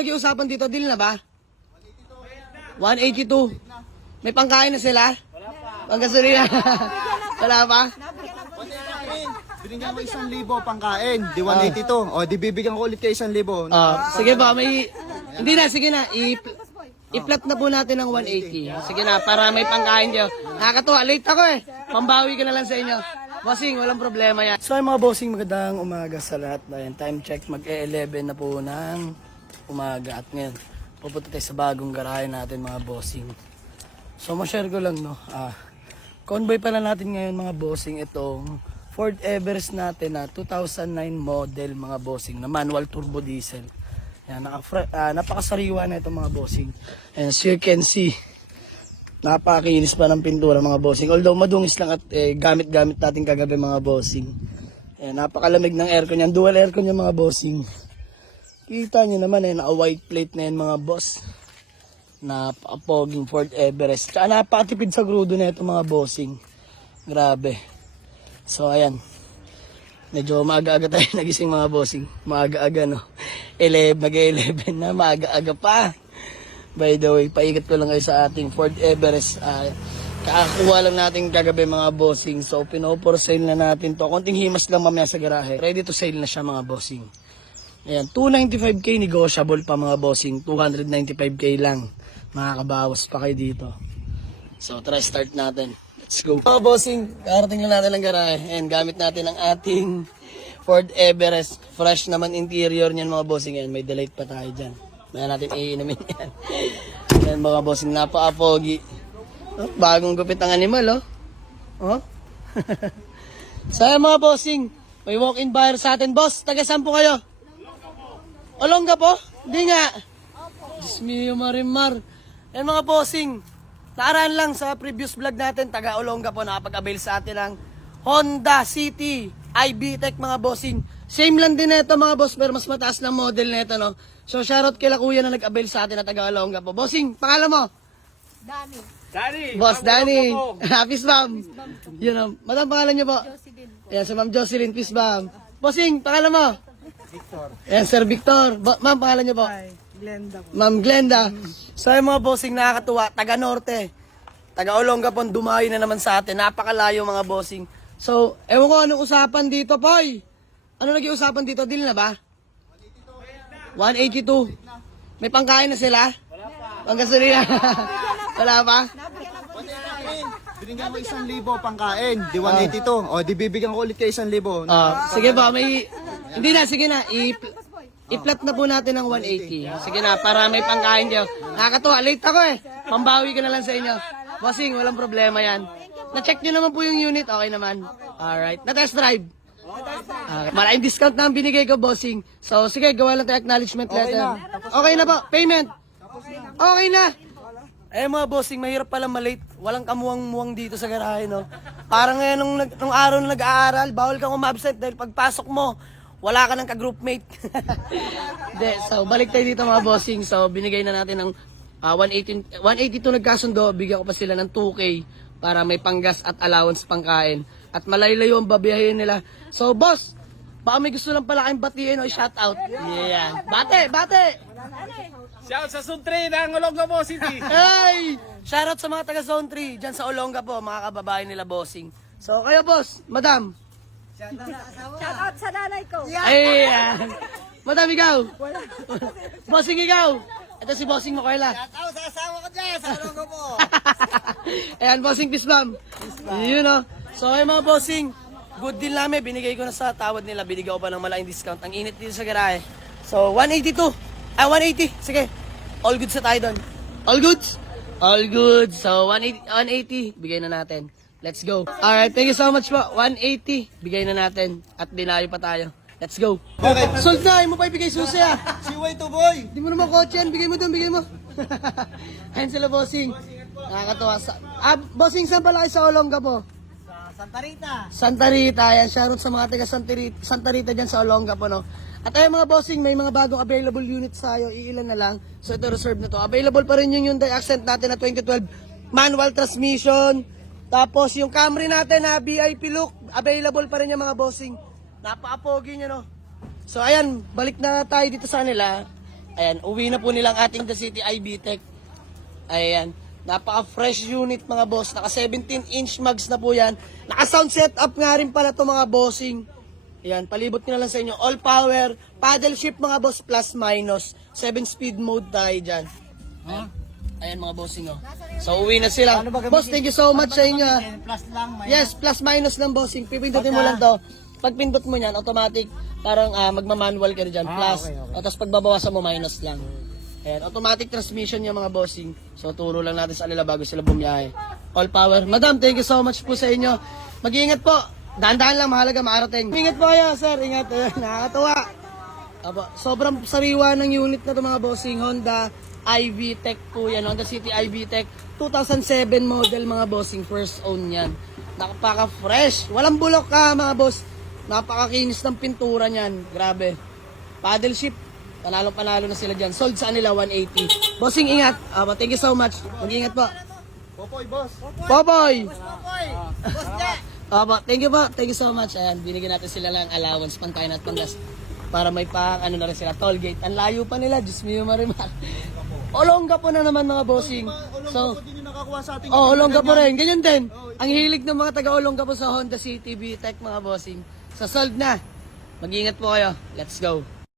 naging usapan dito? Deal na ba? 182. May pangkain na sila? Panggasolina. Wala pa? Binigyan ko 1,000 pangkain, di 182. O, di bibigyan ko ulit kayo 1,000. Sige ba, may... Hindi na, sige na. I-flat na po natin ng 180. Sige na, para may pangkain kayo. Nakakatuwa, late ako eh. Pambawi ka na lang sa inyo. Bossing, walang problema yan. So mga bossing, magandang umaga sa lahat. Ayan, time check, mag-11 na po ng umaga. At ngayon, pupunta tayo sa bagong garahe natin mga bossing. So ma-share ko lang no. Convoy pala natin ngayon mga bossing itong Ford Everest natin na 2009 model mga bossing na manual turbo diesel. Yan, napakasariwa na ito mga bossing. And as you can see, napakinis pa ng pintura mga bossing. Although madungis lang at gamit-gamit natin kagabi mga bossing. Yan, napakalamig ng aircon yan. Dual aircon yung mga bossing. Kita nyo naman naka-white plate na yan mga boss. Napakapoging Ford Everest. Tsaka napakatipid sa grudo na ito mga bossing. Grabe. So ayan. Medyo maaga-aga tayo nagising mga bossing. Maaga-aga no. Mag-11 na. Maaga-aga pa. By the way, paikat ko lang kayo sa ating Ford Everest. Kakakuha lang natin kagabi mga bossing. So pino-for sale na natin to. Konting himas lang mamaya sa garahe. Ready to sale na siya mga bossing. Ayan, 295k negotiable pa mga bossing. 295k lang. Makakabawas pa kayo dito. So try start natin. Let's go. Mga bossing, karating lang natin ang garahe. And gamit natin ang ating Ford Everest. Fresh naman interior niyan mga bossing. Ayan, may delete pa tayo dyan. Maya natin iinumin yan. Ayan mga bossing, napaka-pogi. Oh, bagong gupit ang animal oh. Oh. So ayan mga bossing, may walk-in buyer sa atin. Boss, taga saan po kayo? Olongga po? Hindi nga. Diyos mio marimar. Ayan mga bossing, naaraan lang sa previous vlog natin, taga Olongga po, nakapag-avail sa atin ng Honda City iB-Tech mga bossing. Same lang din ito mga boss, pero mas mataas na model nito no. So shoutout kay kuya na nag-avail sa atin na taga Olongga po. Bossing, pangalan mo? Danny. Boss Danny. Peace bomb. Yun know, madam, pangalan niyo po? Jocelyn po. Ayan, si Ma'am Jocelyn, peace bomb. Bossing, pangalan mo? Victor. Ayan, Sir Victor. Ma'am, pangalan niyo po? Hi, Glenda po. Ma'am Glenda. So yung mga bossing, nakakatuwa, taga Norte. Taga Olongga po, dumayo na naman sa atin. Napakalayo mga bossing. So, ewan ko anong usapan dito, Poy. Ano naging usapan dito? Deal na ba? 182. May pangkain na sila? Wala pa. Panggasolina. Wala pa? Binigyan ko 1,000 pangkain, di 182. O, di bibigyan ko ulit kayo 1,000. Sige ba, may... Hindi na, sige na. I-flat na po natin ng 180. Sige na, para may pangkain kayo. Nakakatuwa, late ako eh. Pambawi ka na lang sa inyo. Bossing, walang problema yan. Na-check nyo naman po yung unit, okay naman. Alright, na-test drive. Okay. Maraming discount na ang binigay ko, bossing. So, sige, gawa lang tayo acknowledgement letter. Okay na po, payment. Okay na. Eh mga bossing, mahirap pala malate. Walang kamuwang-muwang dito sa garahe, no? Parang ngayon, nung araw na nag-aaral, bawal kang umabsent dahil pagpasok mo, wala ka ng ka-groupmate. So, balik tayo dito mga bossing. So, binigay na natin ng 182 nagkasundo. Bigyan ko pa sila ng 2K para may panggas at allowance pangkain. At malaylayo ang babiyahin nila. So, boss, baka may gusto lang pala kayong batiin o shout out. Yeah. Bate! Shout sa Zone 3 ng Olongga po City. Hey! Shoutout sa mga taga Zone 3 dyan sa Olongga po, mga kababae nila bossing. So kayo boss, madam. Shoutout sa nanay ko. Ayan. Madam ikaw. Bossing ikaw. Ito si bossing mo Carla. Shoutout sa asawa ko dyan, sa Olongga po. Ayan, bossing peace bomb. You know. So ayun mga bossing, good deal namin. Binigay ko na sa tawad nila. Binigay ko pa ng malaking discount. Ang init dito sa garahe. So 180. Sige. All goods sa tayo doon. All goods? All goods. So, 180. Bigay na natin. Let's go. Alright, thank you so much po. 180. Bigay na natin. At dinayo pa tayo. Let's go. Okay. Sold na. Mo pa ibigay susi ah. Siway to boy. Di mo naman kotse yan. Bigay mo doon. Bigay mo. Ayun sila, bossing. Nakakatawa. Bossing, saan pala kayo sa Olongga po? Santa Rita. Ayan, shoutout sa mga taga Santa Rita dyan sa Olongga po, no? At ayun mga bossing, may mga bagong available units tayo. Iilan na lang. So ito reserve na to. Available pa rin yung Hyundai Accent natin na 2012 manual transmission. Tapos yung Camry natin na VIP look, available pa rin yung mga bossing. Napaka-pogi nyo, no? So ayan, balik na tayo dito sa nila. Ayan, uwi na po nilang ating The City iVTEC. Ayan, napaka-fresh unit mga boss. Naka 17-inch mags na po yan. Naka-sound setup nga rin pala to mga bossing. Ayan, palibot nyo na lang sa inyo. All power, paddle shift mga boss, plus minus. 7-speed mode tayo dyan. Ayan mga bossing oh. So uwi na sila. Boss, thank you so much sa inyo. Plus lang, may Yes, plus minus lang bossing. Pipindutin mo lang to. Pag pindot mo yan, automatic, parang magmamanual ka rin dyan. Plus, o tapos pagbabawasan mo, minus lang. Ayan, automatic transmission yung mga bossing. So turo lang natin sa kanila bago sila bumiyahe. All power. Madam, thank you so much po sa inyo. Mag-iingat po. Dahan-dahan lang, mahalaga, maarating. Ingat po kayo, sir. Ingat. Nakakatuwa. Aba, sobrang sariwa ng unit na to mga bossing. Honda iVTEC po yan. Honda City iVTEC. 2007 model mga bossing. First own yan. Napaka-fresh. Walang bulok ka mga boss. Napakakinis ng pintura niyan. Grabe. Paddle shift. Panalo-panalo na sila dyan. Sold sa kanila 180. Bossing, ingat. Thank you so much. Mag-ingat po. Popoy, boss. Popoy! Thank you po. Thank you so much. Ayan, binigyan natin sila ng allowance, pangkain at panggas. Para may ano na rin sila, toll gate. Ang layo pa nila, Diyos mio marimar. Olongga po na naman mga bossing. So, Hindi nyo nakakuha sa ating Olongga po rin. Ganyan din. Ang hilig ng mga taga-Olongga po sa Honda City VTEC mga bossing. So, sold na. Mag-ingat po kayo. Let's go.